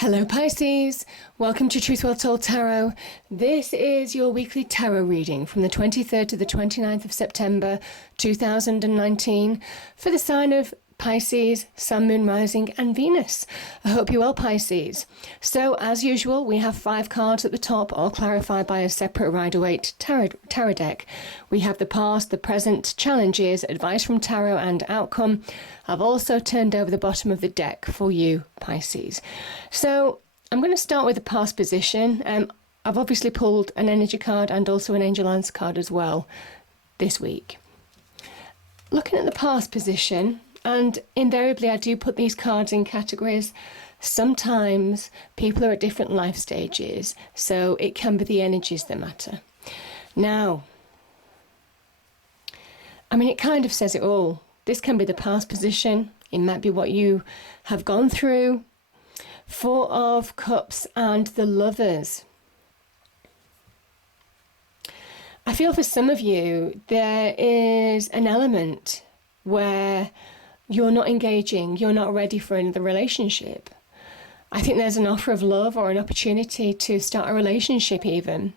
Hello Pisces, welcome to Truth Well Told Tarot. This is your weekly tarot reading from the 23rd to the 29th of September 2019 for the sign of Pisces, Sun, Moon, Rising and Venus. I hope you're well, Pisces. So as usual, we have 5 cards at the top, all clarified by a separate Rider-Waite tarot deck. We have the past, the present, challenges, advice from tarot and outcome. I've also turned over the bottom of the deck for you, Pisces. So I'm going to start with the past position. I've obviously pulled an energy card and also an angel answer card as well this week. Looking at the past position, and invariably I do put these cards in categories. Sometimes people are at different life stages, so it can be the energies that matter. Now, it kind of says it all. This can be the past position. It might be what you have gone through. 4 of Cups and the Lovers. I feel for some of you, there is an element where you're not engaging, you're not ready for another relationship. I think there's an offer of love or an opportunity to start a relationship even.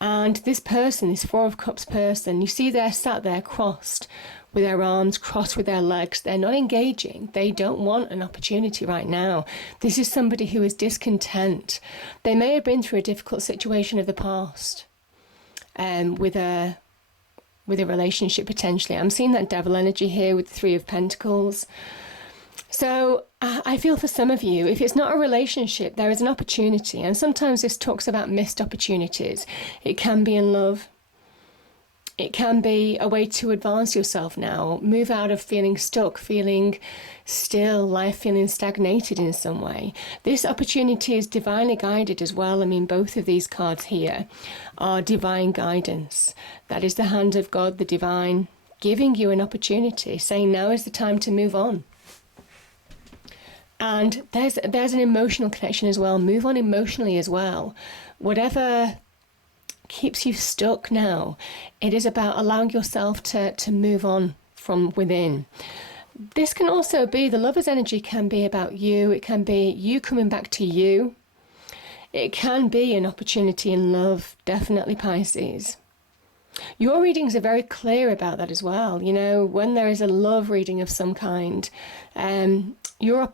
And this person, this 4 of Cups person, you see they're sat there crossed with their arms, crossed with their legs. They're not engaging. They don't want an opportunity right now. This is somebody who is discontent. They may have been through a difficult situation of the past with a relationship potentially. I'm seeing that devil energy here with the 3 of Pentacles. So I feel for some of you, if it's not a relationship, there is an opportunity. And sometimes this talks about missed opportunities. It can be in love. It can be a way to advance yourself now, move out of feeling stuck, feeling still, life feeling stagnated in some way. This opportunity is divinely guided as well. Both of these cards here are divine guidance. That is the hand of God, the divine, giving you an opportunity, saying now is the time to move on. And there's an emotional connection as well. Move on emotionally as well. Whatever keeps you stuck now, it is about allowing yourself to move on from within. This can also be, the Lover's energy can be about you. It can be you coming back to you. It can be an opportunity in love, definitely, Pisces. Your readings are very clear about that as well. When there is a love reading of some kind, your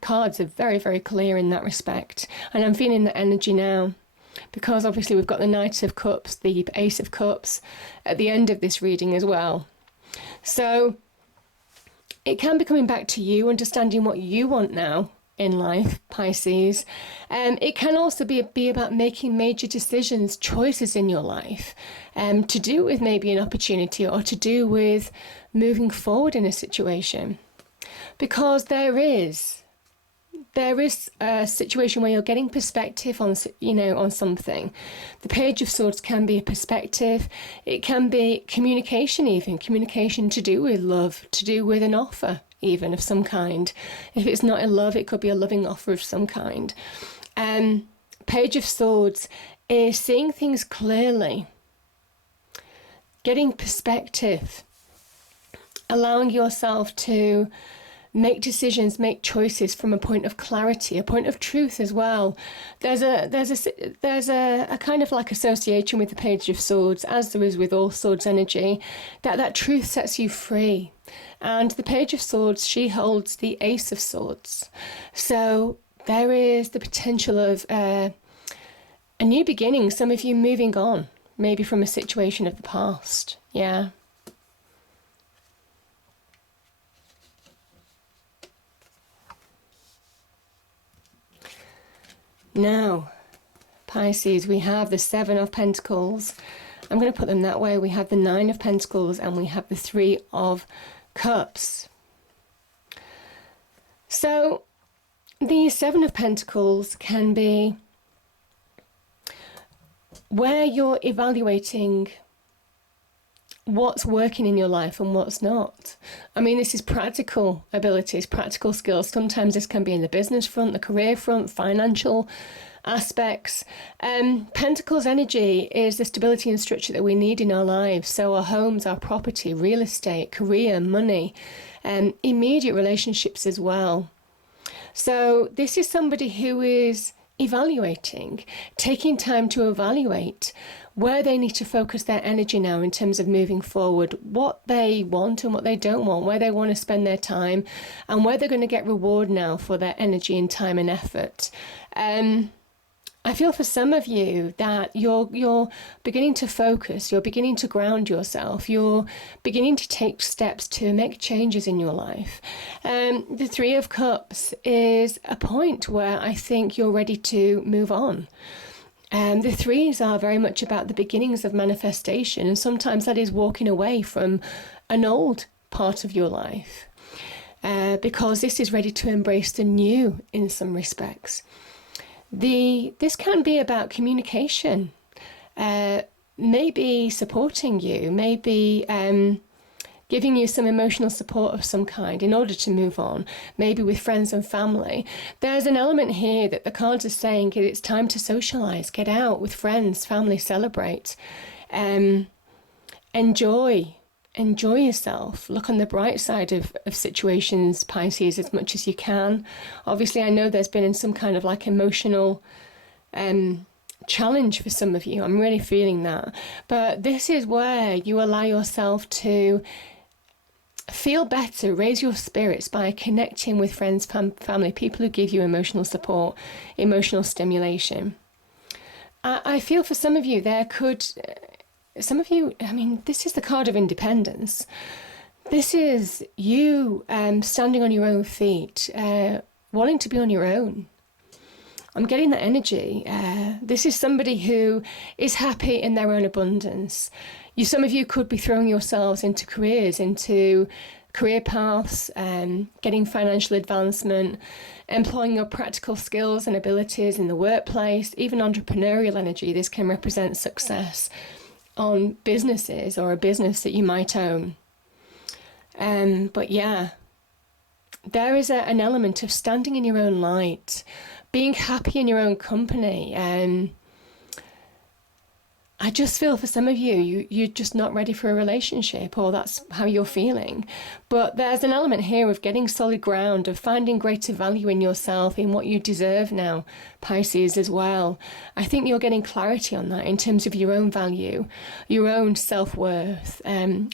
cards are very, very clear in that respect. And I'm feeling the energy now, because obviously we've got the Knight of Cups, the Ace of Cups at the end of this reading as well. So it can be coming back to you, understanding what you want now in life, Pisces. It can also be about making major decisions, choices in your life, to do with maybe an opportunity or to do with moving forward in a situation. Because there is a situation where you're getting perspective on something. The Page of Swords can be a perspective. It can be communication even. Communication to do with love, to do with an offer even of some kind. If it's not a love, it could be a loving offer of some kind. Page of Swords is seeing things clearly. Getting perspective. Allowing yourself to make decisions, make choices from a point of clarity, a point of truth as well. There's a kind of like association with the Page of Swords, as there is with all Swords energy, that truth sets you free. And the Page of Swords, she holds the Ace of Swords. So there is the potential of a new beginning, some of you moving on, maybe from a situation of the past. Yeah. Now, Pisces, we have the 7 of Pentacles. I'm going to put them that way. We have the 9 of Pentacles and we have the 3 of Cups. So, the 7 of Pentacles can be where you're evaluating what's working in your life and what's not. This is practical abilities, practical skills. Sometimes this can be in the business front, the career front, financial aspects. Pentacles energy is the stability and structure that we need in our lives. So our homes, our property, real estate, career, money, immediate relationships as well. So this is somebody who is evaluating, taking time to evaluate where they need to focus their energy now in terms of moving forward, what they want and what they don't want, where they want to spend their time, and where they're going to get reward now for their energy and time and effort. I feel for some of you that you're beginning to focus, you're beginning to ground yourself, you're beginning to take steps to make changes in your life. The Three of Cups is a point where I think you're ready to move on. The threes are very much about the beginnings of manifestation, and sometimes that is walking away from an old part of your life, because this is ready to embrace the new in some respects. This can be about communication, maybe supporting you, maybe giving you some emotional support of some kind in order to move on, maybe with friends and family. There's an element here that the cards are saying it's time to socialize, get out with friends, family, celebrate, enjoy yourself, look on the bright side of situations, Pisces, as much as you can. Obviously, I know there's been some kind of like emotional challenge for some of you. I'm really feeling that. But this is where you allow yourself to feel better, raise your spirits by connecting with friends, family, people who give you emotional support, emotional stimulation. I feel for some of you I mean, this is the card of independence. This is you standing on your own feet, wanting to be on your own. I'm getting that energy. This is somebody who is happy in their own abundance. Some of you could be throwing yourselves into careers, into career paths, getting financial advancement, employing your practical skills and abilities in the workplace, even entrepreneurial energy. This can represent success on businesses or a business that you might own. But yeah, there is an element of standing in your own light, being happy in your own company. I just feel for some of you're just not ready for a relationship, or that's how you're feeling. But there's an element here of getting solid ground, of finding greater value in yourself, in what you deserve now, Pisces, as well. I think you're getting clarity on that in terms of your own value, your own self-worth,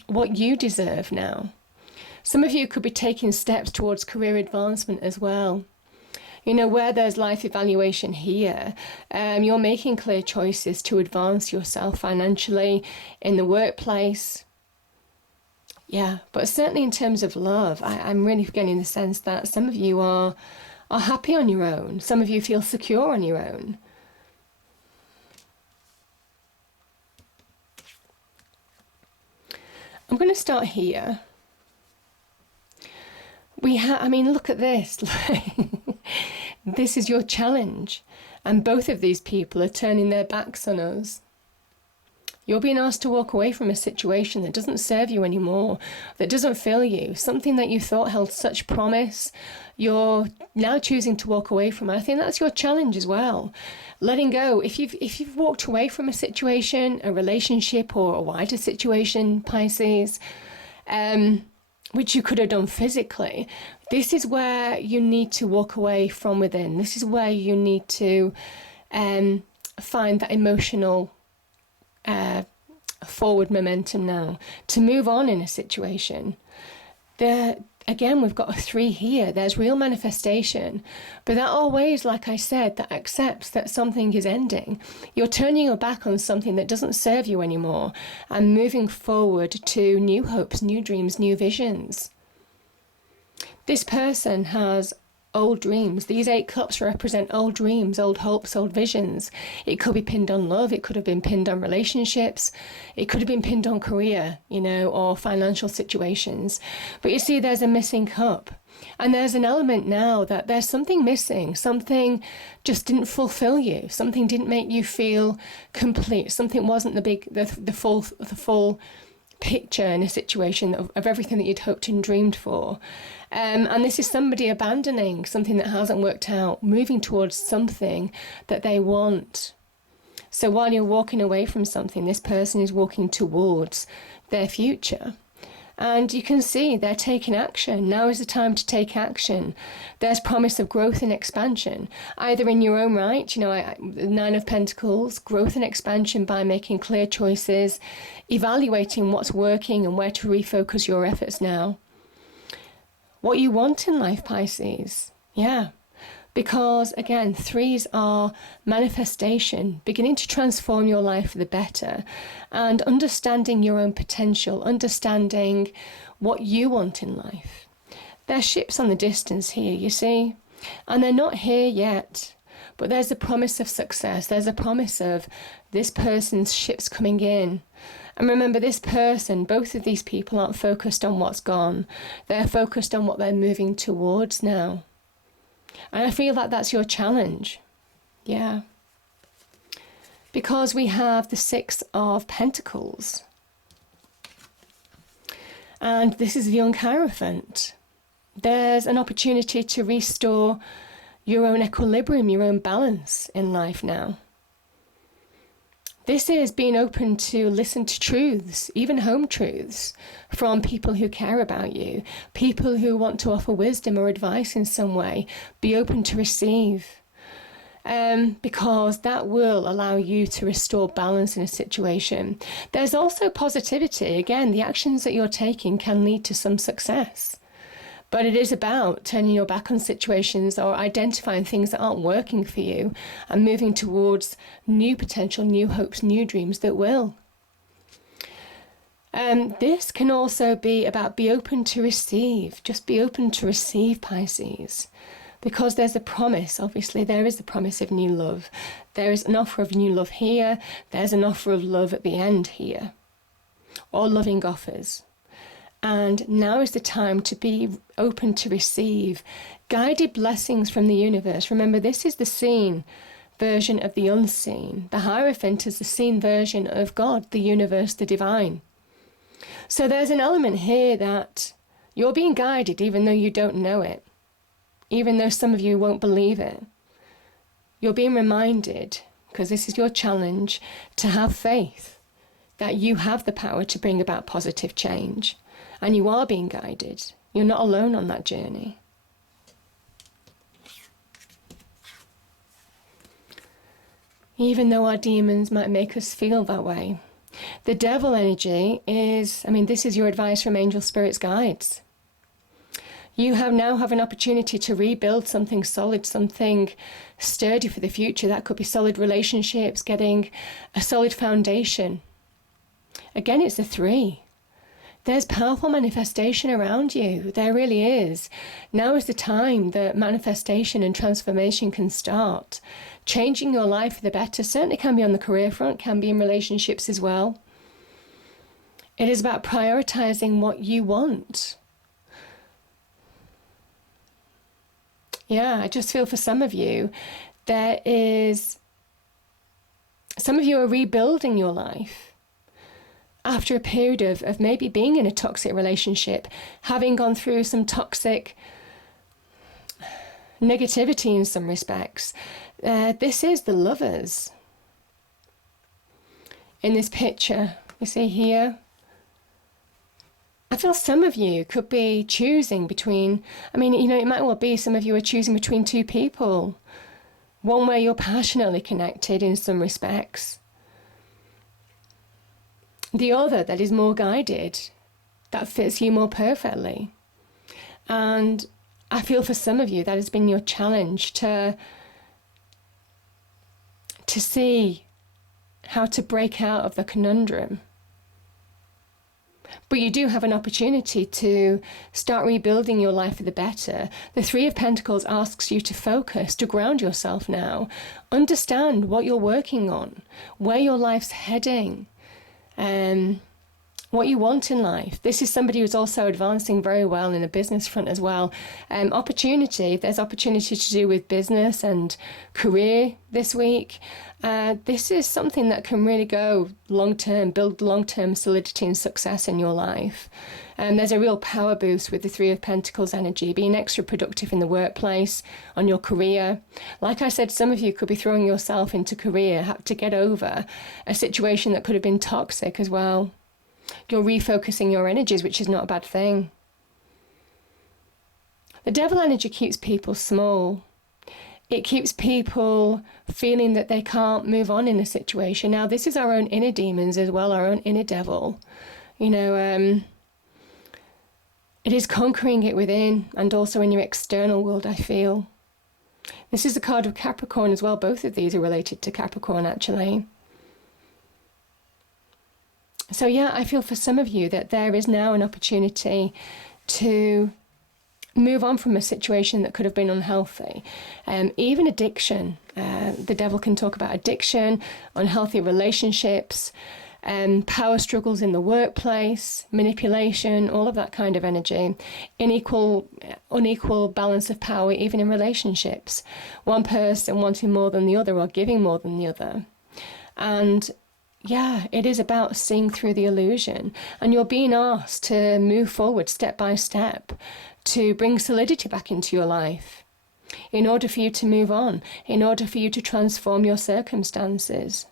what you deserve now. Some of you could be taking steps towards career advancement as well. You know, where there's life evaluation here, you're making clear choices to advance yourself financially in the workplace. Yeah, but certainly in terms of love, I'm really getting the sense that some of you are happy on your own. Some of you feel secure on your own. I'm going to start here. I mean, look at this. This is your challenge. And both of these people are turning their backs on us. You're being asked to walk away from a situation that doesn't serve you anymore, that doesn't fill you, something that you thought held such promise. You're now choosing to walk away from it. I think that's your challenge as well. Letting go. If you've walked away from a situation, a relationship, or a wider situation, Pisces, which you could have done physically, this is where you need to walk away from within. This is where you need to find that emotional forward momentum now to move on in a situation. Again, we've got a 3 here. There's real manifestation, but that always, like I said, that accepts that something is ending. You're turning your back on something that doesn't serve you anymore and moving forward to new hopes, new dreams, new visions. This person has old dreams. These 8 cups represent old dreams, old hopes, old visions. It could be pinned on love. It could have been pinned on relationships. It could have been pinned on career, or financial situations. But you see, there's a missing cup. And there's an element now that there's something missing. Something just didn't fulfill you. Something didn't make you feel complete. Something wasn't the full picture in a situation of everything that you'd hoped and dreamed for. And this is somebody abandoning something that hasn't worked out, moving towards something that they want. So while you're walking away from something, this person is walking towards their future. And you can see they're taking action. Now is the time to take action. There's promise of growth and expansion, either in your own right, the Nine of Pentacles, growth and expansion by making clear choices, evaluating what's working and where to refocus your efforts now. What you want in life, Pisces. Yeah. Because, again, threes are manifestation, beginning to transform your life for the better, and understanding your own potential, understanding what you want in life. There's ships on the distance here, you see, and they're not here yet, but there's a promise of success. There's a promise of this person's ships coming in. And remember, this person, both of these people aren't focused on what's gone. They're focused on what they're moving towards now. And I feel like that's your challenge. Yeah. Because we have the Six of Pentacles. And this is the young Hierophant. There's an opportunity to restore your own equilibrium, your own balance in life now. This is being open to listen to truths, even home truths, from people who care about you, people who want to offer wisdom or advice in some way. Be open to receive, because that will allow you to restore balance in a situation. There's also positivity. Again, the actions that you're taking can lead to some success. But it is about turning your back on situations or identifying things that aren't working for you and moving towards new potential, new hopes, new dreams that will. This can also be about be open to receive. Just be open to receive, Pisces. Because there's a promise, obviously, there is the promise of new love. There is an offer of new love here. There's an offer of love at the end here. Or loving offers. And now is the time to be open to receive guided blessings from the universe. Remember, this is the seen version of the unseen. The Hierophant is the seen version of God, the universe, the divine. So there's an element here that you're being guided even though you don't know it. Even though some of you won't believe it. You're being reminded, because this is your challenge, to have faith that you have the power to bring about positive change. And you are being guided. You're not alone on that journey. Even though our demons might make us feel that way. The devil energy is, this is your advice from angel spirits guides. You now have an opportunity to rebuild something solid, something sturdy for the future. That could be solid relationships, getting a solid foundation. Again, it's the three. There's powerful manifestation around you. There really is. Now is the time that manifestation and transformation can start. Changing your life for the better certainly can be on the career front, can be in relationships as well. It is about prioritizing what you want. Yeah, I just feel for some of you, some of you are rebuilding your life. After a period of maybe being in a toxic relationship, having gone through some toxic negativity in some respects. This is the Lovers. In this picture, you see here, I feel some of you could be choosing between, it might well be some of you are choosing between two people. One where you're passionately connected in some respects. The other that is more guided, that fits you more perfectly. And I feel for some of you that has been your challenge to see how to break out of the conundrum. But you do have an opportunity to start rebuilding your life for the better. The Three of Pentacles asks you to focus, to ground yourself now. Understand what you're working on, where your life's heading. What you want in life. This is somebody who's also advancing very well in the business front as well. Opportunity, if there's opportunity to do with business and career this week, this is something that can really go long-term, build long-term solidity and success in your life. There's a real power boost with the Three of Pentacles energy, being extra productive in the workplace, on your career. Like I said, some of you could be throwing yourself into career, have to get over a situation that could have been toxic as well. You're refocusing your energies, which is not a bad thing. The devil energy keeps people small. It keeps people feeling that they can't move on in a situation. Now, this is our own inner demons as well, our own inner devil. You know, it is conquering it within and also in your external world, I feel. This is the card of Capricorn as well. Both of these are related to Capricorn, actually. So yeah, I feel for some of you that there is now an opportunity to move on from a situation that could have been unhealthy. Even addiction. The devil can talk about addiction, unhealthy relationships, power struggles in the workplace, manipulation, all of that kind of energy. Unequal balance of power, even in relationships. One person wanting more than the other or giving more than the other. And yeah, it is about seeing through the illusion. And you're being asked to move forward step by step to bring solidity back into your life in order for you to move on, in order for you to transform your circumstances.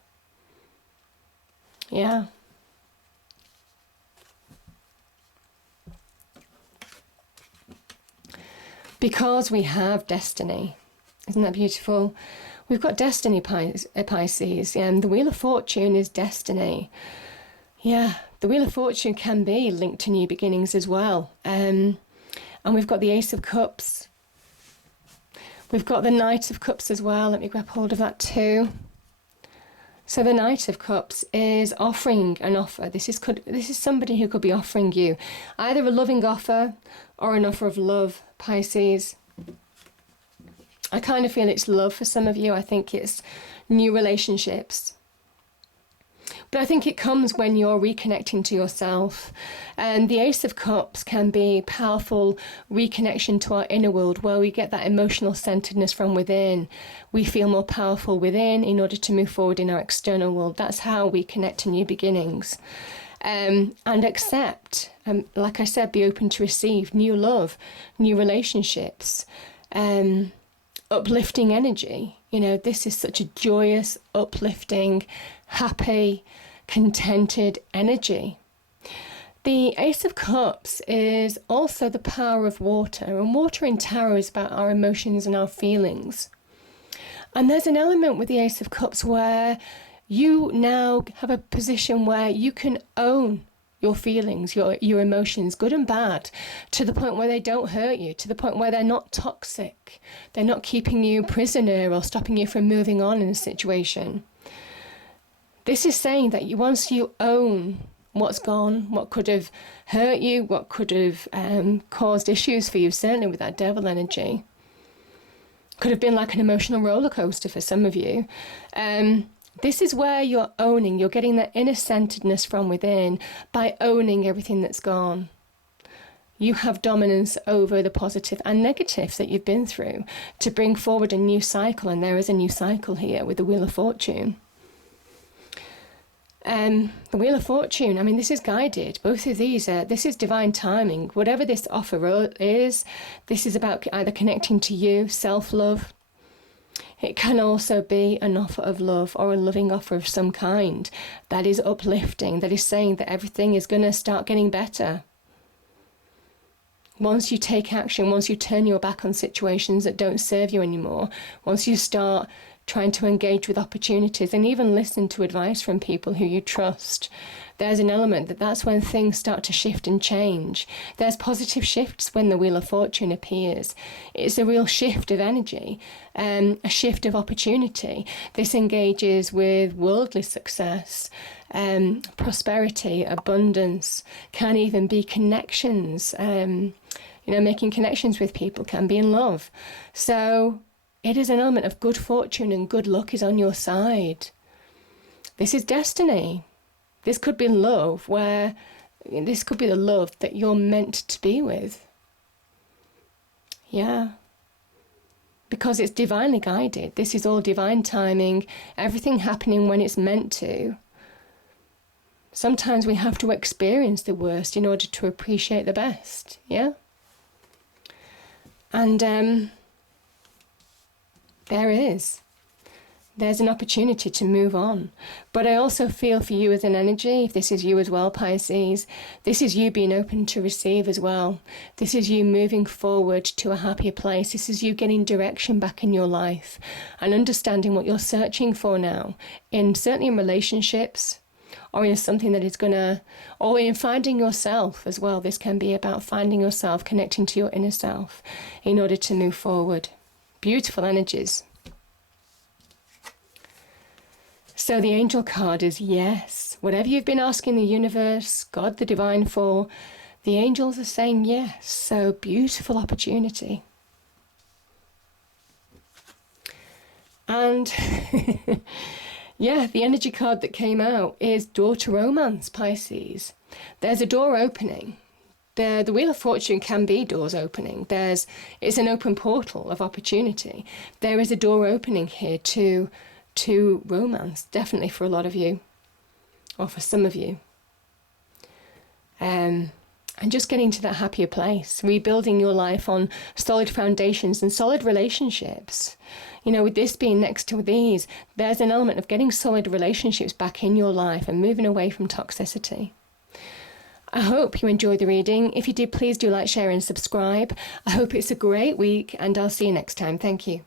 Yeah. Because we have destiny. Isn't that beautiful? We've got destiny, Pisces, and the Wheel of Fortune is destiny. Yeah, the Wheel of Fortune can be linked to new beginnings as well. And we've got the Ace of Cups. We've got the Knight of Cups as well. Let me grab hold of that too. So the Knight of Cups is offering an offer. This is somebody who could be offering you either a loving offer or an offer of love, Pisces. I kind of feel it's love for some of you. I think it's new relationships. But I think it comes when you're reconnecting to yourself. And the Ace of Cups can be powerful reconnection to our inner world, where we get that emotional centeredness from within. We feel more powerful within in order to move forward in our external world. That's how we connect to new beginnings. And accept, like I said, be open to receive new love, new relationships, uplifting energy. You know, this is such a joyous, uplifting, happy, contented energy. The Ace of Cups is also the power of water, and water in tarot is about our emotions and our feelings. And there's an element with the Ace of Cups where you now have a position where you can own your feelings, your emotions, good and bad, to the point where they don't hurt you, to the point where they're not toxic. They're not keeping you prisoner or stopping you from moving on in a situation. This is saying that once you own what's gone, what could have hurt you, what could have caused issues for you, certainly with that devil energy, could have been like an emotional roller coaster for some of you. This is where you're owning, you're getting that inner centeredness from within by owning everything that's gone. You have dominance over the positive and negatives that you've been through to bring forward a new cycle, and there is a new cycle here with the Wheel of Fortune. The Wheel of Fortune, I mean, this is guided. Both of these, this is divine timing. Whatever this offer is, this is about either connecting to you, self-love. It can also be an offer of love or a loving offer of some kind that is uplifting, that is saying that everything is going to start getting better. Once you take action, once you turn your back on situations that don't serve you anymore, once you start trying to engage with opportunities and even listen to advice from people who you trust, there's an element that's when things start to shift and change. There's positive shifts when the Wheel of Fortune appears. It's a real shift of energy, a shift of opportunity. This engages with worldly success, prosperity, abundance, can even be connections. Making connections with people, can be in love. So it is an element of good fortune, and good luck is on your side. This is destiny. This could be love, this could be the love that you're meant to be with. Yeah. Because it's divinely guided. This is all divine timing, everything happening when it's meant to. Sometimes we have to experience the worst in order to appreciate the best. Yeah. And there is there's an opportunity to move on. But I also feel for you as an energy, if this is you as well, Pisces, this is you being open to receive as well. This is you moving forward to a happier place. This is you getting direction back in your life and understanding what you're searching for now, certainly in relationships, or in something that is or in finding yourself as well. This can be about finding yourself, connecting to your inner self in order to move forward. Beautiful energies. So the angel card is yes. Whatever you've been asking the universe, God, the divine for, the angels are saying yes. So beautiful opportunity. And yeah, the energy card that came out is door to romance, Pisces. There's a door opening. The Wheel of Fortune can be doors opening. It's an open portal of opportunity. There is a door opening here to romance, definitely for a lot of you, or for some of you. And just getting to that happier place, rebuilding your life on solid foundations and solid relationships. You know, with this being next to these, there's an element of getting solid relationships back in your life and moving away from toxicity. I hope you enjoyed the reading. If you did, please do like, share and subscribe. I hope it's a great week, and I'll see you next time. Thank you.